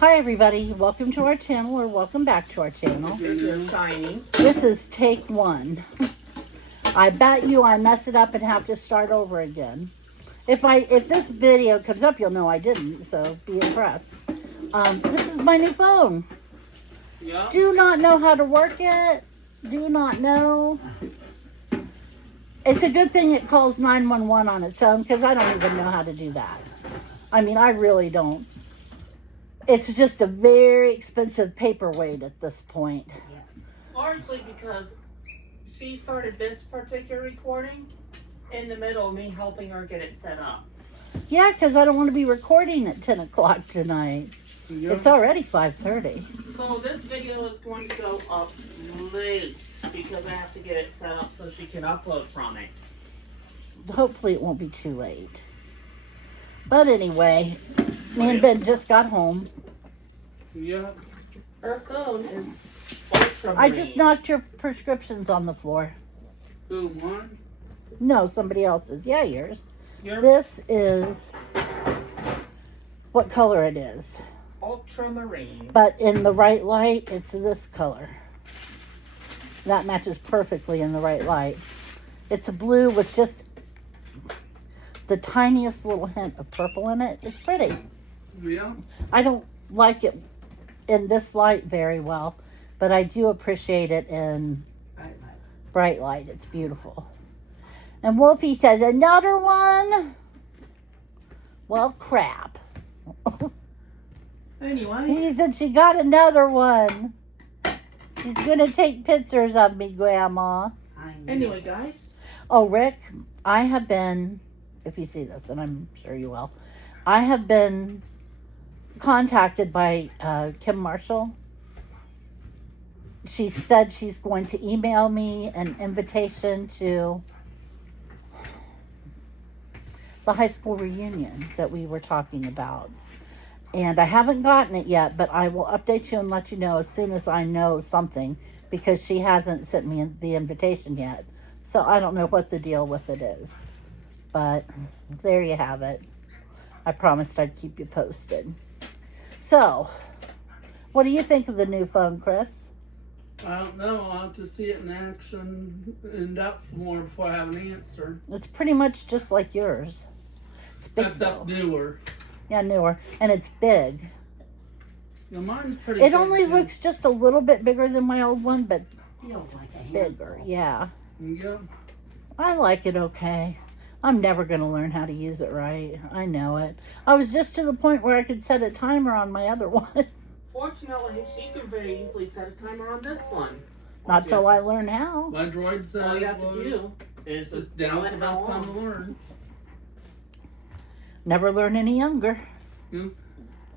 Hi everybody, welcome to our channel, or welcome back to our channel. This is take one. I bet you I mess it up and have to start over again. If this video comes up, you'll know I didn't, so be impressed. This is my new phone. Yeah. Do not know how to work it. Do not know. It's a good thing it calls 911 on its own, because I don't even know how to do that. I mean, I really don't. It's just a very expensive paperweight at this point. Yeah. Largely because she started this particular recording in the middle of me helping her get it set up. Yeah, because I don't want to be recording at 10 o'clock tonight. Yeah. It's already 5:30. So this video is going to go up late because I have to get it set up so she can upload from it. Hopefully it won't be too late. But anyway, me and Ben just got home. Yeah. Her phone is Ultramarine. I just knocked your prescriptions on the floor. Who, mine? No, somebody else's. Yeah, yours. Yours? This is what color it is. Ultramarine. But in the right light, it's this color. That matches perfectly in the right light. It's a blue with just the tiniest little hint of purple in it. It's pretty. Yeah. I don't like it in this light very well, but I do appreciate it in bright light. It's beautiful. And Wolfie says, another one? Well, crap. Anyway. He said she got another one. She's going to take pictures of me, Grandma. Anyway, guys. Oh, Rick, I have been, if you see this, and I'm sure you will, I have been contacted by Kim Marshall. She said she's going to email me an invitation to the high school reunion that we were talking about. And I haven't gotten it yet, but I will update you and let you know as soon as I know something, because she hasn't sent me the invitation yet. So I don't know what the deal with it is. But there you have it. I promised I'd keep you posted. So, what do you think of the new phone, Chris? I don't know. I'll have to see it in action in depth more before I have an answer. It's pretty much just like yours. It's big, Except though. newer. Yeah, newer. And it's big. You know, mine's pretty It big, only too. looks just a little bit bigger than my old one, but Feels like a bigger. handful. Yeah. Yeah. I like it okay. I'm never going to learn how to use it right. I know it. I was just to the point where I could set a timer on my other one. Fortunately, she can very easily set a timer on this one. Not till I learn how. My droid says All you have to do is it's just down let the it best go time to on. learn. Never learn any younger. Yeah.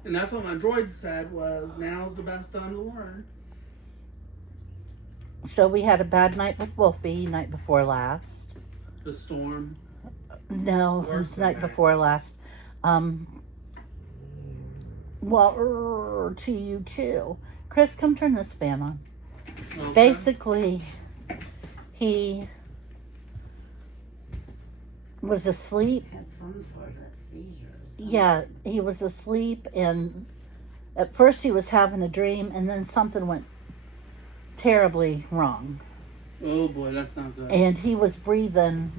And that's what my droid said was now's the best time to learn. So we had a bad night with Wolfie, night before last. The storm. No, Worse than night that. before last. Well, to you too. Chris, come turn this fan on. Okay. Basically, he was asleep. Had some sort of seizure. Yeah, he was asleep, and at first he was having a dream, and then something went terribly wrong. Oh boy, that's not good. And he was breathing.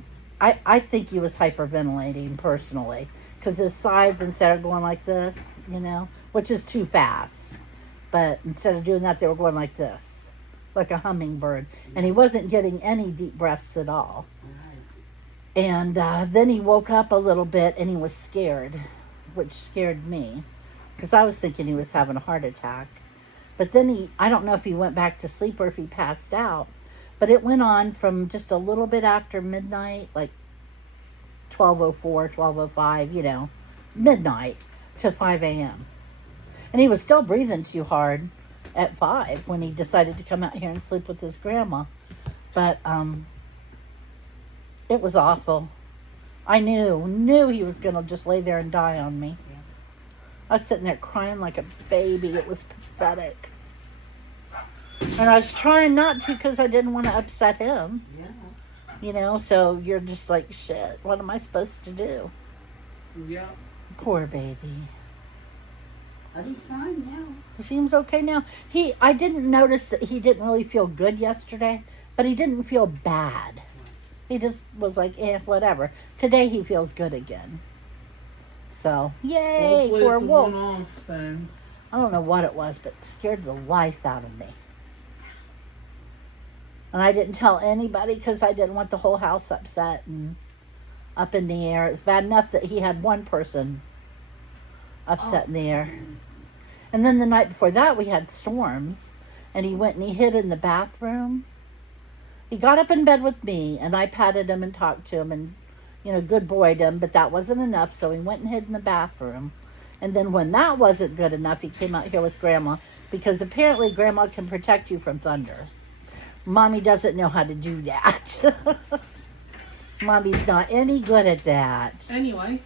I think he was hyperventilating personally, because his sides, instead of going like this, you know, which is too fast, but instead of doing that, they were going like this, like a hummingbird. And he wasn't getting any deep breaths at all. Right. And then he woke up a little bit, and he was scared, which scared me, because I was thinking he was having a heart attack. But then I don't know if he went back to sleep or if he passed out. But it went on from just a little bit after midnight, like 12:04, 12:05, you know, midnight to 5 a.m. And he was still breathing too hard at 5 when he decided to come out here and sleep with his grandma. But it was awful. I knew he was going to just lay there and die on me. Yeah. I was sitting there crying like a baby. It was pathetic. And I was trying not to, because I didn't want to upset him. Yeah. You know, so you're just like, shit, what am I supposed to do? Yeah. Poor baby. But he's fine now. He seems okay now. I didn't notice that he didn't really feel good yesterday, but he didn't feel bad. He just was like, whatever. Today he feels good again. So, yay Hopefully for it's a wolves. one-off thing. I don't know what it was, but it scared the life out of me. And I didn't tell anybody because I didn't want the whole house upset and up in the air. It's bad enough that he had one person upset in the air. And then the night before that, we had storms. And he went and he hid in the bathroom. He got up in bed with me, and I patted him and talked to him and, good boyed him. But that wasn't enough, so he went and hid in the bathroom. And then when that wasn't good enough, he came out here with Grandma, because apparently Grandma can protect you from thunder. Mommy doesn't know how to do that. Mommy's not any good at that. Anyway,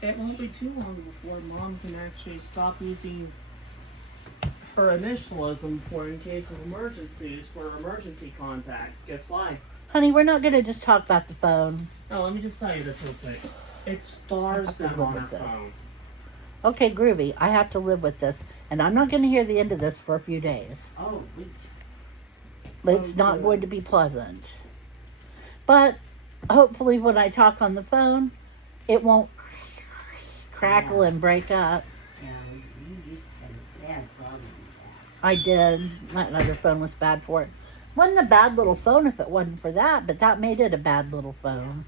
it won't be too long before Mom can actually stop using her initialism for in case of emergencies, for emergency contacts. Guess why? Honey, we're not going to just talk about the phone. Oh, let me just tell you this real quick. It stars I have to them live on her with this. phone. Okay, groovy. I have to live with this. And I'm not going to hear the end of this for a few days. Oh, we It's not going to be pleasant. But hopefully when I talk on the phone, it won't crackle and break up. yeah, you just had a bad problem with that. I did. My other phone was bad for it. Wasn't a bad little phone if it wasn't for that, but that made it a bad little phone.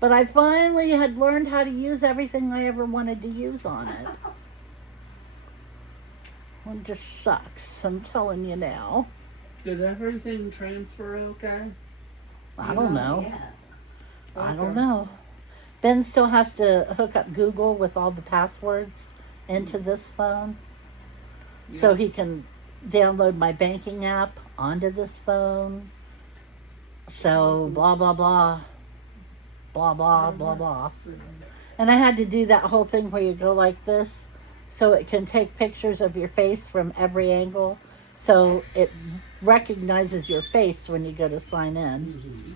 But I finally had learned how to use everything I ever wanted to use on it. It just sucks, I'm telling you now. Did everything transfer okay? I don't know. Yeah. I don't know. Ben still has to hook up Google with all the passwords into this phone. So he can download my banking app onto this phone. So blah, blah, blah. Blah, blah, blah, blah. And I had to do that whole thing where you go like this so it can take pictures of your face from every angle. So it recognizes your face when you go to sign in. Mm-hmm.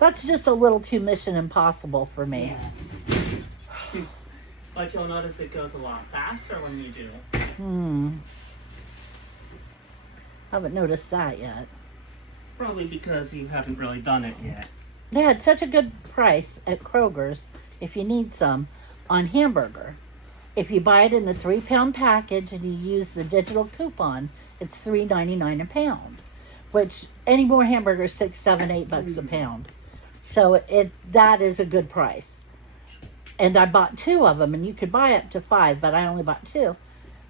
That's just a little too Mission Impossible for me. Yeah. But you'll notice it goes a lot faster when you do it. Haven't noticed that yet. Probably because you haven't really done it yet. They had such a good price at Kroger's, if you need some, on Hamburger. If you buy it in a 3-pound package and you use the digital coupon, it's $3.99 a pound. Which any more hamburgers, $6, $7, $8 a pound. So that is a good price. And I bought 2 of them, and you could buy up to 5, but I only bought 2.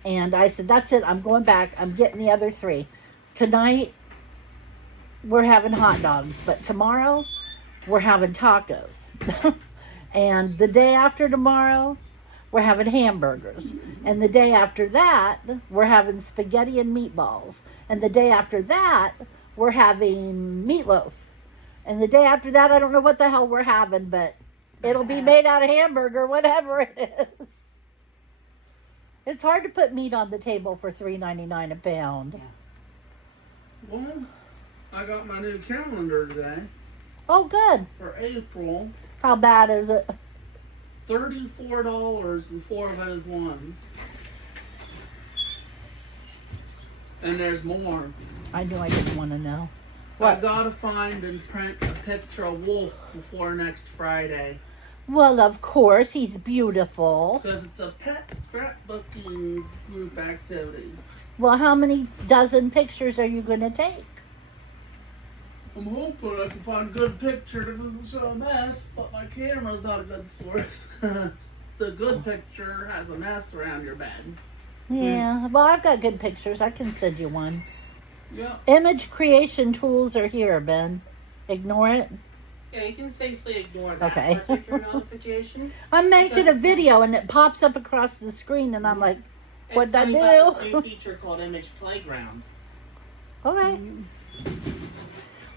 And I said, that's it, I'm going back, I'm getting the other 3. Tonight, we're having hot dogs, but tomorrow, we're having tacos. And the day after tomorrow, we're having hamburgers. And the day after that, we're having spaghetti and meatballs. And the day after that, we're having meatloaf. And the day after that, I don't know what the hell we're having, but it'll be made out of hamburger, whatever it is. It's hard to put meat on the table for $3.99 a pound. Well, I got my new calendar today Oh, good. for April. How bad is it? $34 and 4 of those ones. And there's more. I knew I didn't want to know. I What? gotta find and print a picture of Wolf before next Friday. Well, of course, he's beautiful. Because it's a pet scrapbooking group activity. Well, how many dozen pictures are you going to take? I'm hoping I can find a good picture that doesn't show a mess, but my camera's not a good source. The good picture has a mess around your bed. Yeah, well, I've got good pictures. I can send you one. Yeah. Image creation tools are here, Ben. Ignore it. Yeah, you can safely ignore that Okay. particular notification. I'm making a video and it pops up across the screen and I'm like, what'd I It's funny about do? this new feature called Image Playground. okay.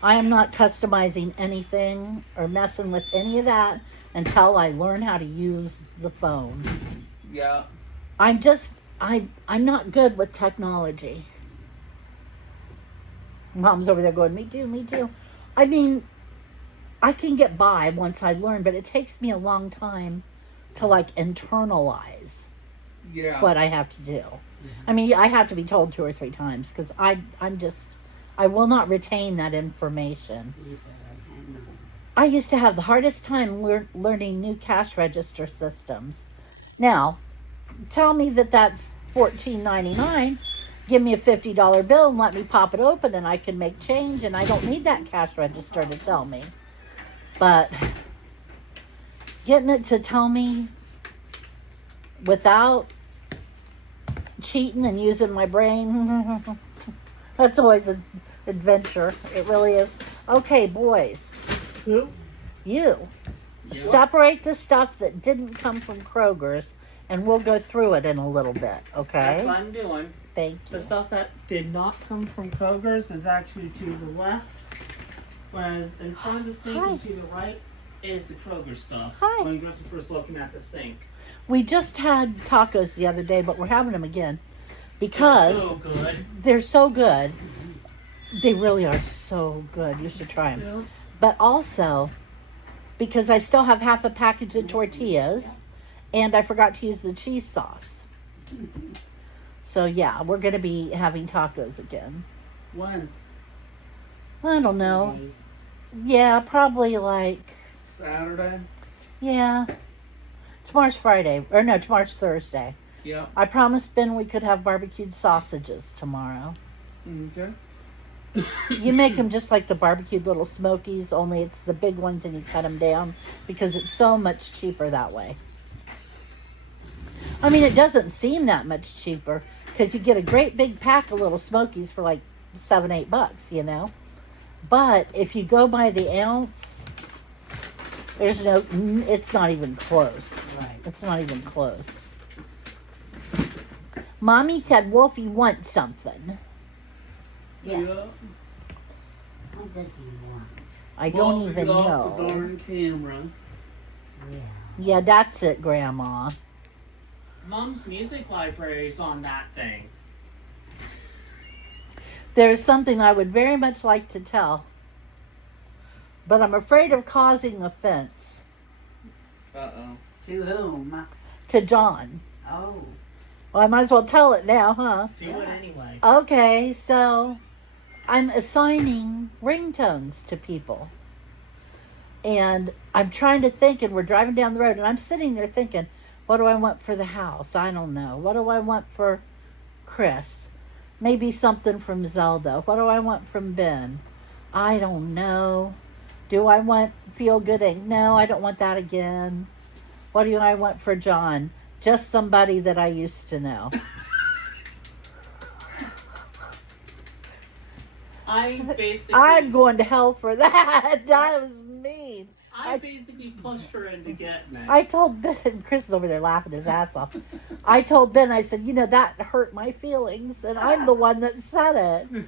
I am not customizing anything or messing with any of that until I learn how to use the phone. Yeah. I'm not good with technology. Mom's over there going, me too, me too. I mean, I can get by once I learn, but it takes me a long time to like internalize. Yeah. what I have to do. I mean, I have to be told 2 or 3 times because I will not retain that information. I used to have the hardest time learning new cash register systems. Now, tell me that that's $14.99. Give me a $50 bill and let me pop it open and I can make change, and I don't need that cash register to tell me. But getting it to tell me without cheating and using my brain, that's always an adventure. It really is. Okay, boys. Who? You. Yeah. Separate the stuff that didn't come from Kroger's, and we'll go through it in a little bit, okay? That's what I'm doing. Thank you. The stuff that did not come from Kroger's is actually to the left, whereas in front of the sink Hi. and to the right is the Kroger stuff. Hi. When you're first looking at the sink. We just had tacos the other day, but we're having them again because So good. they're so good. They really are so good. You should try them. Yeah. But also, because I still have half a package of tortillas, and I forgot to use the cheese sauce. So yeah, we're going to be having tacos again. When? I don't know. Yeah, probably like, Saturday? yeah. Tomorrow's Friday. Or no, tomorrow's Thursday. Yep. I promised Ben we could have barbecued sausages tomorrow. Okay. You make them just like the barbecued little smokies, only it's the big ones and you cut them down because it's so much cheaper that way. I mean, it doesn't seem that much cheaper because you get a great big pack of little smokies for like $7-8, you know. But if you go by the ounce, there's no, it's not even close. Right. It's not even close. Mommy said Wolfie wants something. Yes. Yeah. What does he want? I don't Well, even get off the know. darn camera. Yeah. Yeah, that's it, Grandma. Mom's music library's on that thing. There's something I would very much like to tell, but I'm afraid of causing offense Uh-oh. To whom? to John. Oh. Well, I might as well tell it now, huh? Do it anyway. Okay, so I'm assigning ringtones to people. And I'm trying to think, and we're driving down the road, and I'm sitting there thinking, what do I want for the house? I don't know. What do I want for Chris? Maybe something from Zelda. What do I want from Ben? I don't know. Do I want Feel Good Inc? No, I don't want that again. What do I want for John? Just somebody that I used to know. I basically I'm going to hell for that. That was mean. I basically pushed her into getting it. I told Ben, Chris is over there laughing his ass off. I told Ben, I said, you know, that hurt my feelings, and I'm the one that said it.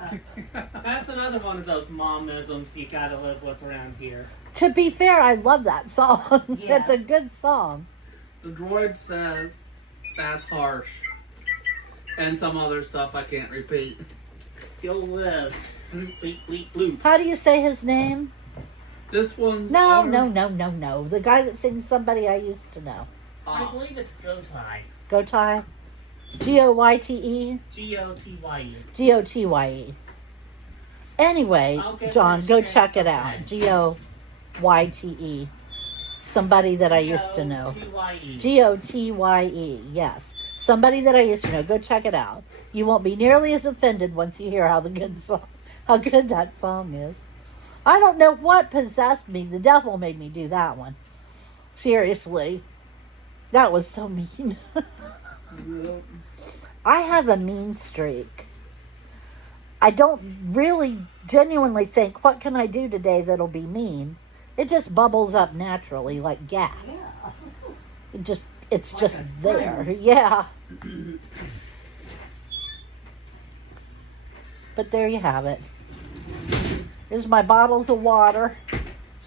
That's another one of those momisms you gotta live with around here. To be fair, I love that song. Yeah. It's a good song. The droid says that's harsh. And some other stuff I can't repeat. You'll live. Bloop, bleep, bleep, bloop. How do you say his name? This one's No. The guy that sings Somebody I Used to Know. I believe it's Gotai. Gotai? Goyte? Gotye. Gotye. Anyway, I'll get John, the go experience check it of out. that. Goyte. Somebody that I used to know. Gotye. Gotye, yes. Somebody that I used to know. Go check it out. You won't be nearly as offended once you hear how good that song is. I don't know what possessed me. The devil made me do that one. Seriously. That was so mean. Yep. I have a mean streak. I don't really genuinely think, what can I do today that'll be mean? It just bubbles up naturally like gas. Yeah. It's Like just a there. spring. Yeah. But there you have it. Here's my bottles of water.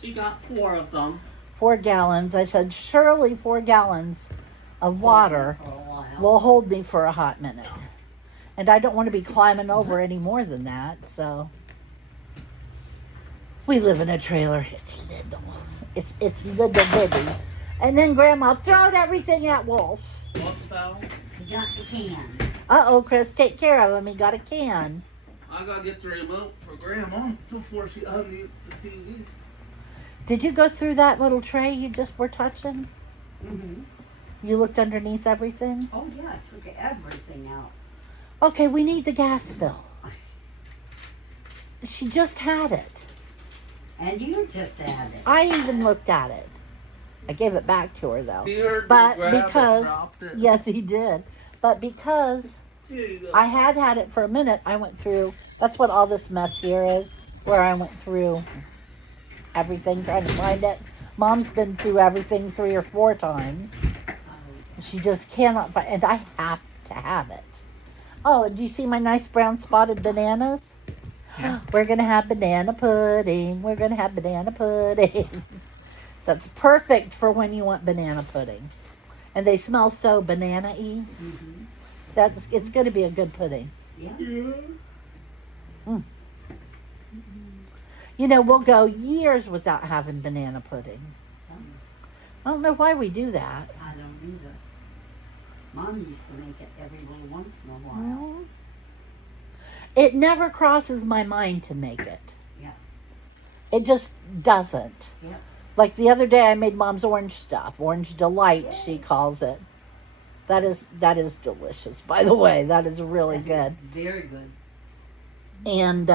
She got 4 of them. 4 gallons. I said, surely 4 gallons of water For a while. will hold me for a hot minute. And I don't want to be climbing over any more than that, so. We live in a trailer. It's little. It's little bitty. And then Grandma throwed everything at Wolf. What the hell? You got the can. Uh-oh, Chris, take care of him. He got a can. I gotta get the remote for Grandma before she unmutes the TV. Did you go through that little tray you just were touching? Mm-hmm. You looked underneath everything? Oh, yeah, I took everything out. Okay, we need the gas bill. She just had it. And you just had it. I even looked at it. I gave it back to her, though. He heard But me grab because- it, dropped it. Yes, he did. But because Here you go. I had it for a minute, I went through, that's what all this mess here is, where I went through everything trying to find it. Mom's been through everything 3 or 4 times. She just cannot find, and I have to have it. Oh, do you see my nice brown spotted bananas? Yeah. We're going to have banana pudding. We're going to have banana pudding. That's perfect for when you want banana pudding. And they smell so banana-y. Mm-hmm. It's going to be a good pudding. Yeah. Yeah. You know, we'll go years without having banana pudding. I don't know why we do that. I don't either. Mom used to make it every little once in a while. It never crosses my mind to make it. Yeah. It just doesn't. Yeah. Like the other day I made Mom's orange stuff. Orange delight, she calls it. That is delicious, by the way. That is really good. Very good. And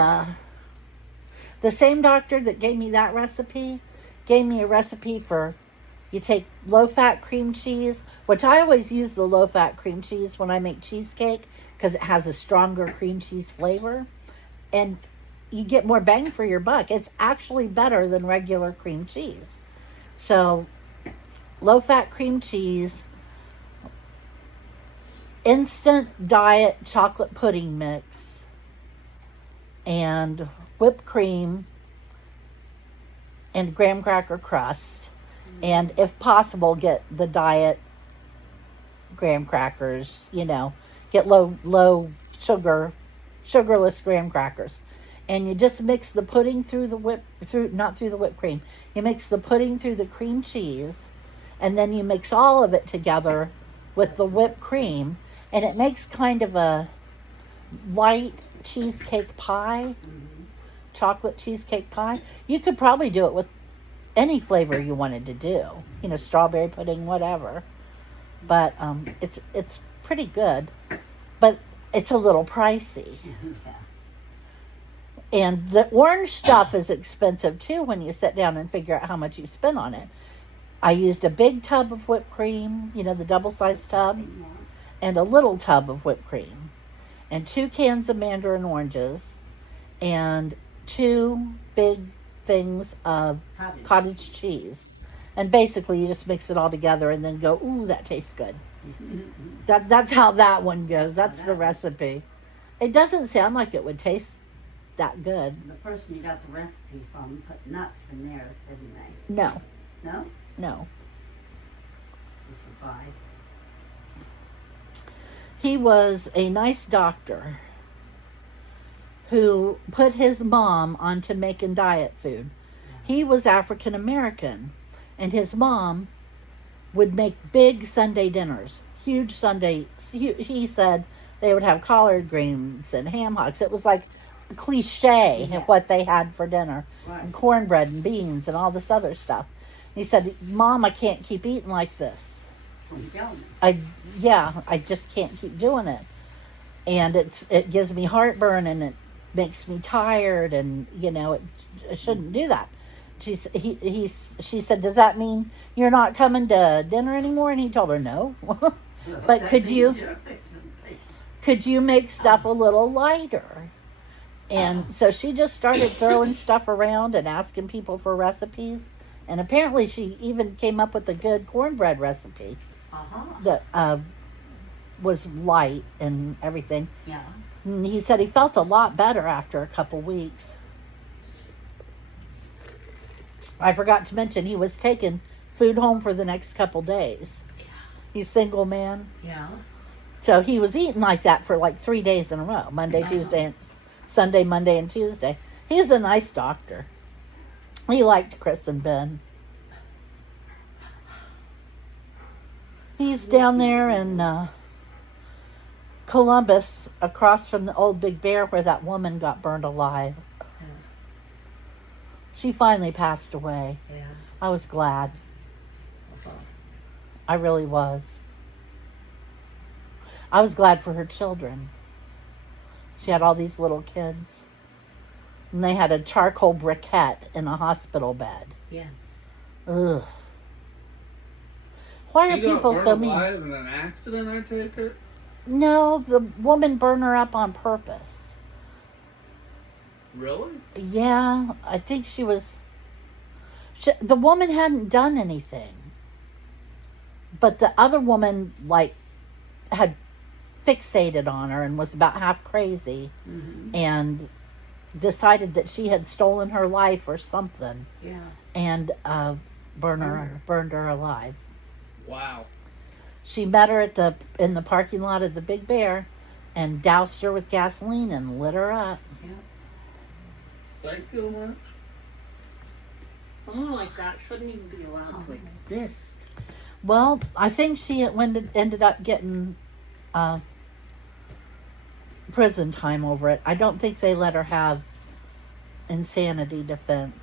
the same doctor that gave me that recipe gave me a recipe for, you take low-fat cream cheese, which I always use the low-fat cream cheese when I make cheesecake because it has a stronger cream cheese flavor. And you get more bang for your buck. It's actually better than regular cream cheese. So, low-fat cream cheese, instant diet chocolate pudding mix, and whipped cream, and graham cracker crust. And if possible, get the diet graham crackers, you know, get low sugar, sugarless graham crackers. And you just mix the pudding not through the whipped cream. You mix the pudding through the cream cheese, and then you mix all of it together with the whipped cream, and it makes kind of a light cheesecake pie, chocolate cheesecake pie. You could probably do it with any flavor you wanted to do, you know, strawberry pudding, whatever. But it's pretty good, but it's a little pricey. Yeah. And the orange stuff is expensive too when you sit down and figure out how much you spend on it. I used a big tub of whipped cream, you know, the double-sized tub, and a little tub of whipped cream, and 2 cans of mandarin oranges, and 2 big things of cottage cheese. And basically you just mix it all together and then go, ooh, that tastes good. That's how that one goes. That's the recipe. It doesn't sound like it would taste that good. The person you got the recipe from put nuts in theirs, didn't they? No. No? No. A surprise. He was a nice doctor who put his mom onto making diet food. He was African American, and his mom would make big Sunday dinners, huge Sunday. He said they would have collard greens and ham hocks. It was like a cliche of what they had for dinner, and cornbread and beans and all this other stuff. He said, Mom, I can't keep eating like this. I just can't keep doing it. And it gives me heartburn and it makes me tired, and you know, I shouldn't do that. She said, does that mean you're not coming to dinner anymore? And he told her no. But could you make stuff a little lighter? And so she just started throwing stuff around and asking people for recipes. And apparently she even came up with a good cornbread recipe that was light and everything. Yeah. And he said he felt a lot better after a couple weeks. I forgot to mention he was taking food home for the next couple days. He's a single man. Yeah. So he was eating like that for like 3 days in a row. Monday, Tuesday, and Sunday, Monday, and Tuesday. He's a nice doctor. He liked Chris and Ben. He's down there in Columbus, across from the old Big Bear where that woman got burned alive. She finally passed away. Yeah. I was glad. I really was. I was glad for her children. She had all these little kids. And they had a charcoal briquette in a hospital bed. Yeah. Ugh. Why are people so mean? Alive in an accident, I take it? No, the woman burned her up on purpose. Really? Yeah, I think she was... the woman hadn't done anything. But the other woman, like, had fixated on her and was about half crazy. Mm-hmm. And decided that she had stolen her life or something. Yeah. And burned her alive. Wow. She met her in the parking lot of the Big Bear and doused her with gasoline and lit her up. Yeah. Thank you much. Someone like that shouldn't even be allowed to exist. Well, I think she ended up getting prison time over it. I don't think they let her have insanity defense.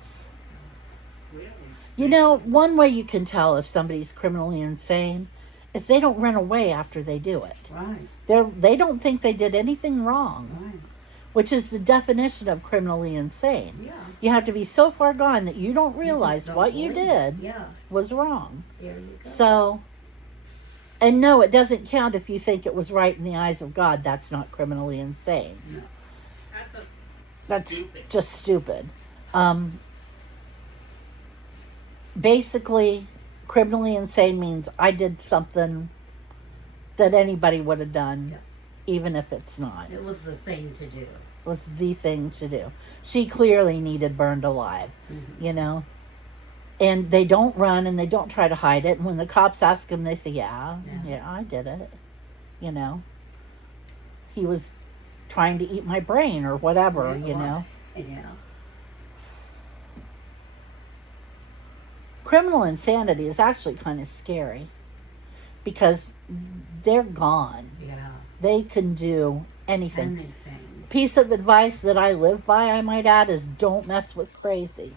Really? You know, one way you can tell if somebody's criminally insane is they don't run away after they do it. Right. They don't think they did anything wrong, Right. which is the definition of criminally insane. Yeah. You have to be so far gone that you don't realize don't what you believe did it. Yeah. was wrong. There you go. So, and no, it doesn't count if you think it was right in the eyes of God. That's not criminally insane. No. That's That's stupid. just stupid. Basically, criminally insane means I did something that anybody would have done, Yeah. even if it's not. It was the thing to do. It was the thing to do. She clearly needed burned alive, Mm-hmm. you know? And they don't run and they don't try to hide it. And when the cops ask them, they say, yeah, I did it. You know? He was trying to eat my brain or whatever, Yeah, you know? Yeah. Criminal insanity is actually kind of scary because they're gone. Yeah. They can do anything. Anything. Piece of advice that I live by, I might add, is don't mess with crazy.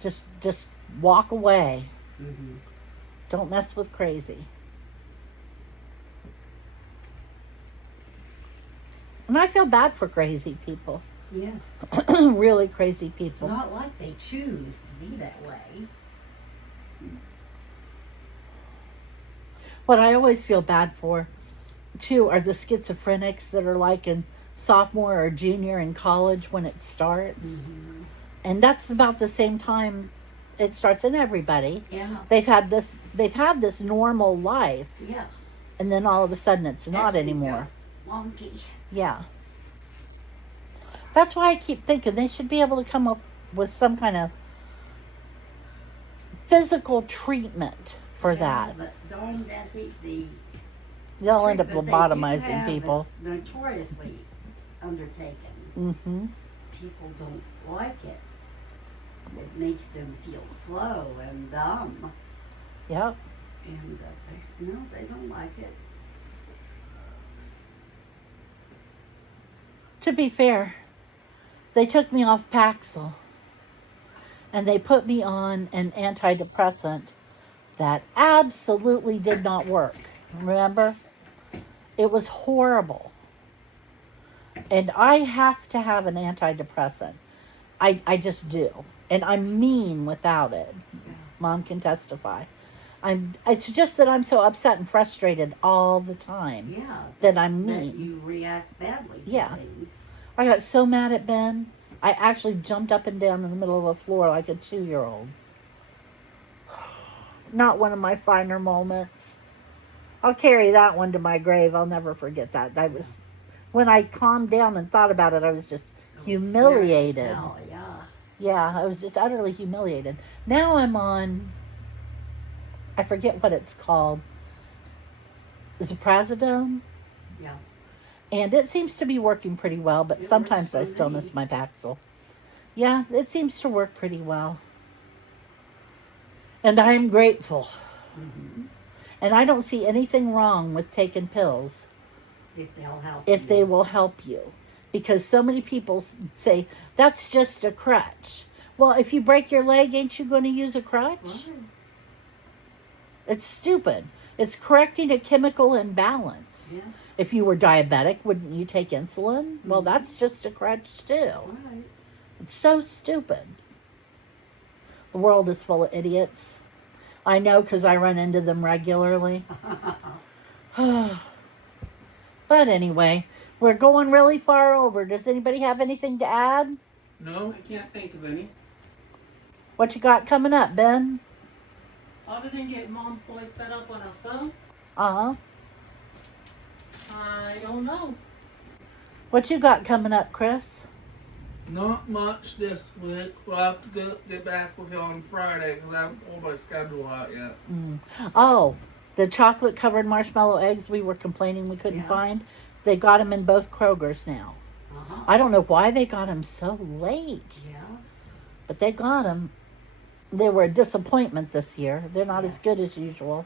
Just walk away. Mm-hmm. Don't mess with crazy. And I feel bad for crazy people. Yeah. Really crazy It's people. not like they choose to be that way. What I always feel bad for, too, are the schizophrenics that are like in sophomore or junior in college when it starts. Mm-hmm. And that's about the same time it starts in everybody. Yeah. They've had this normal life, Yeah. and then all of a sudden it's not Everything anymore. goes wonky. Yeah. That's why I keep thinking they should be able to come up with some kind of physical treatment for that. But darn the They'll end up treatment they do lobotomizing have people. is notoriously undertaken. Mm-hmm. People don't like it. It makes them feel slow and dumb. Yep. And they don't like it. To be fair, they took me off Paxil and they put me on an antidepressant that absolutely did not work. Remember? It was horrible. And I have to have an antidepressant. I just do. And I'm mean without it. Yeah. Mom can testify. It's just that I'm so upset and frustrated all the time Yeah. that I'm That mean. you react badly to Yeah. things. I got so mad at Ben, I actually jumped up and down in the middle of the floor like a 2-year-old. Not one of my finer moments. I'll carry that one to my grave. I'll never forget that. That was when I calmed down and thought about it. I was just humiliated. Oh, yeah. Yeah, I was just utterly humiliated. Now I'm on, I forget what it's called, Ziprazidone. Yeah. And it seems to be working pretty well, but It sometimes I works for still me. miss my Paxil. Yeah, it seems to work pretty well. And I'm grateful. Mm-hmm. And I don't see anything wrong with taking pills If they'll help if you. they will help you. Because so many people say, that's just a crutch. Well, if you break your leg, ain't you going to use a crutch? Right. It's stupid. It's correcting a chemical imbalance. Yeah. If you were diabetic, wouldn't you take insulin? Well, Mhm. that's just a crutch too. Right. It's so stupid. The world is full of idiots. I know because I run into them regularly. But anyway, we're going really far over. Does anybody have anything to add? No? I can't think of any. What you got coming up, Ben? Other than getting Mom fully set up on her phone, Uh-huh. I don't know. What you got coming up, Chris? Not much this week. We'll have to get back with you on Friday because I haven't pulled my schedule out yet. Oh, the chocolate-covered marshmallow eggs we were complaining we couldn't Yeah. find. They got them in both Kroger's now. Uh-huh. I don't know why they got them so late, Yeah. but they got them. They were a disappointment this year. They're not as good as usual.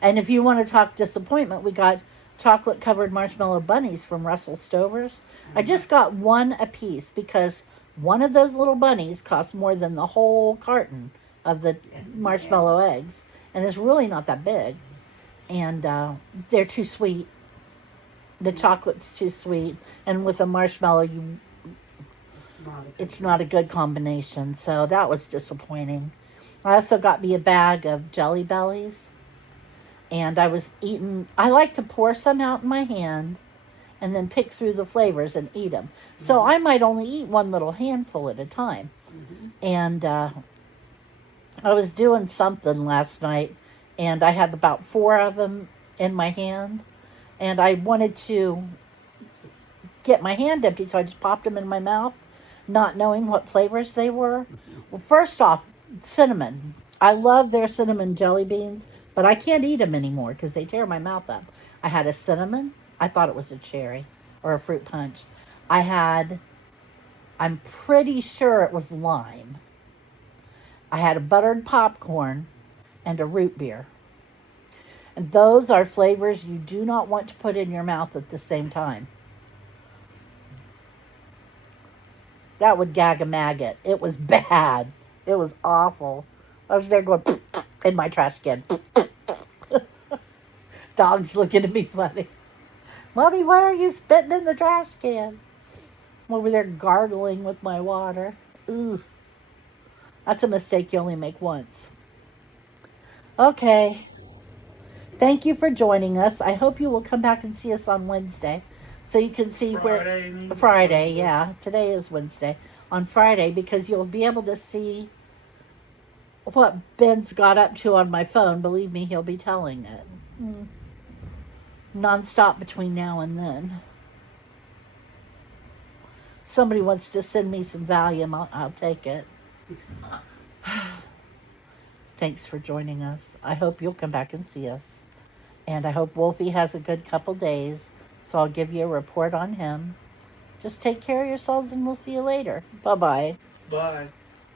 And if you want to talk disappointment, we got chocolate-covered marshmallow bunnies from Russell Stover's. I just got one a piece because one of those little bunnies cost more than the whole carton of the marshmallow eggs. And it's really not that big. And they're too sweet. The chocolate's too sweet. And with a marshmallow, it's not a good combination. So that was disappointing. I also got me a bag of Jelly Bellies. And I was eating, I like to pour some out in my hand and then pick through the flavors and eat them. So I might only eat one little handful at a time. Mm-hmm. And I was doing something last night, and I had about 4 of them in my hand, and I wanted to get my hand empty, so I just popped them in my mouth, not knowing what flavors they were. Well, first off, cinnamon. I love their cinnamon jelly beans, but I can't eat them anymore because they tear my mouth up. I had a cinnamon. I thought it was a cherry or a fruit punch. I'm pretty sure it was lime. I had a buttered popcorn and a root beer. And those are flavors you do not want to put in your mouth at the same time. That would gag a maggot. It was bad. It was awful. I was there going in my trash can. Dog's looking at me funny. Mommy, why are you spitting in the trash can? I'm over there gargling with my water. Ooh. That's a mistake you only make once. Okay. Thank you for joining us. I hope you will come back and see us on Wednesday. So you can see Friday, yeah. Today is Wednesday. On Friday, because you'll be able to see what Ben's got up to on my phone. Believe me, he'll be telling it. Non-stop between now and then. Somebody wants to send me some Valium, I'll take it. Thanks for joining us. I hope you'll come back and see us. And I hope Wolfie has a good couple days, so I'll give you a report on him. Just take care of yourselves and we'll see you later. Bye-bye. Bye.